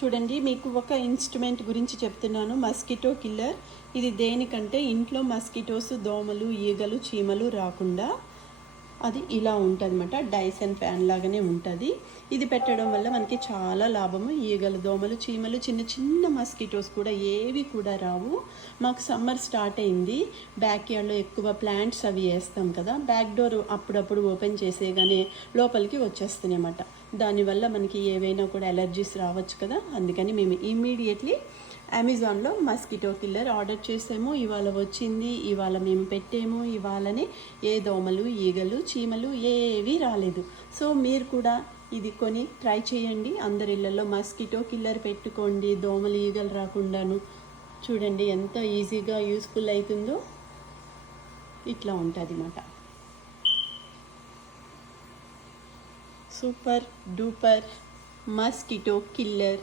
చూడండి, మీకు ఒక ఇన్స్ట్రుమెంట్ గురించి చెప్తున్నాను. Mosquito killer. ఇది దేనికంటే ఇంట్లో మస్కిటోస్, దోమలు, ఈగలు, చీమలు రాకుండా అది ఇలా ఉంటుందన్నమాట. డైసన్ ఫ్యాన్ లాగానే ఉంటుంది. ఇది పెట్టడం వల్ల మనకి చాలా లాభము. ఈగలు, దోమలు, చీమలు, చిన్న చిన్న మస్కిటోస్ కూడా ఏవి కూడా రావు. మాకు సమ్మర్ స్టార్ట్ అయింది. బ్యాక్ యార్డ్లో ఎక్కువ ప్లాంట్స్ అవి వేస్తాం కదా, బ్యాక్ డోర్ అప్పుడప్పుడు ఓపెన్ చేసేగానే లోపలికి వచ్చేస్తున్నాయి అన్నమాట. దానివల్ల మనకి ఏవైనా కూడా ఎలర్జీస్ రావచ్చు కదా, అందుకని మేము ఇమ్మీడియట్లీ అమెజాన్లో మస్కిటో కిల్లర్ ఆర్డర్ చేసాము. ఇవాళ వచ్చింది, ఇవాళ మేము పెట్టాము. ఇవాళనే ఏ దోమలు, ఈగలు, చీమలు ఏవి రాలేదు. సో మీరు కూడా ఇది కొని ట్రై చేయండి. అందరి ఇళ్ళల్లో మస్కిటో కిల్లర్ పెట్టుకోండి, దోమలు, ఈగలు రాకుండాను. చూడండి ఎంత ఈజీగా యూస్ఫుల్ అవుతుందో. ఇట్లా ఉంటుంది అన్నమాట. Super duper mosquito killer.